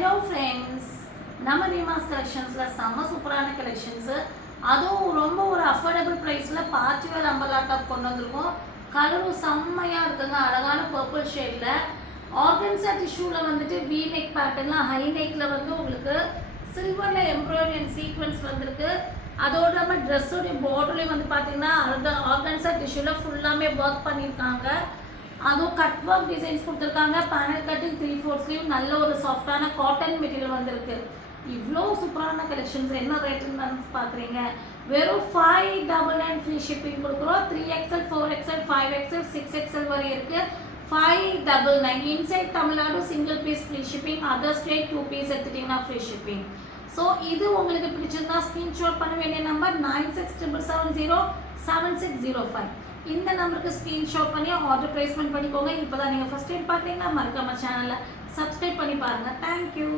Hello friends, நம்ம ரீமாஸ் கலெக்ஷன்ஸில் செம்ம சூப்பரான கலெக்ஷன்ஸு, அதுவும் ரொம்ப ஒரு அஃபோர்டபுள் ப்ரைஸில் பார்ட்டி வேர் அம்பர்லா டாப் கொண்டு வந்திருக்கோம். கலரும் செம்மையாக இருக்குங்க, அழகான பர்பிள் ஷேடில். ஆர்கன்ஸா டிஷ்யூவில் வந்துட்டு வி நெக் பேட்டர்னில் ஹை நெக்கில் வந்து உங்களுக்கு சில்வரில் எம்ப்ராய்டரி அண்ட் சீக்வன்ஸ் வந்திருக்கு. அதோடு நம்ம ட்ரெஸ்ஸோடைய பார்டர்லேயும் வந்து பார்த்தீங்கன்னா ஆர்கன்ஸா டிஷ்யூவில் ஃபுல்லாமே ஒர்க் பண்ணியிருக்காங்க. அதுவும் கட் ஒர்க் டிசைன்ஸ் கொடுத்துருக்காங்க. பேனல் கட்டிங் 3/4 ஸ்லீவ், நல்ல ஒரு சாஃப்டான காட்டன் மெட்டீரியல் வந்திருக்கு. இவ்வளோ சூப்பரான கலெக்ஷன்ஸ் என்ன ரேட்டுன்னு பார்க்குறீங்க? வெறும் 599 ஃப்ரீ ஷிப்பிங் கொடுக்குறோம். 3XL 4XL 5XL 6XL வரை இருக்குது. 599 inside Tamil Nadu single fees free shipping, other state 2 piece எடுத்துட்டிங்கன்னா ஃப்ரீ ஷிப்பிங். ஸோ இது உங்களுக்கு பிடிச்சிருந்தா ஸ்க்ரீன்ஷாட் பண்ண வேண்டிய நம்பர் 9677707605. இந்த நம்பருக்கு ஸ்க்ரீன்ஷாட் பண்ணி ஆர்டர் ப்ளேஸ்மெண்ட் பண்ணிக்கோங்க. இப்போ தான் நீங்கள் ஃபஸ்ட் டைம் பார்க்குறீங்கன்னா மறக்காம சேனலில் சப்ஸ்கிரைப் பண்ணி பாருங்கள். தேங்க்யூ.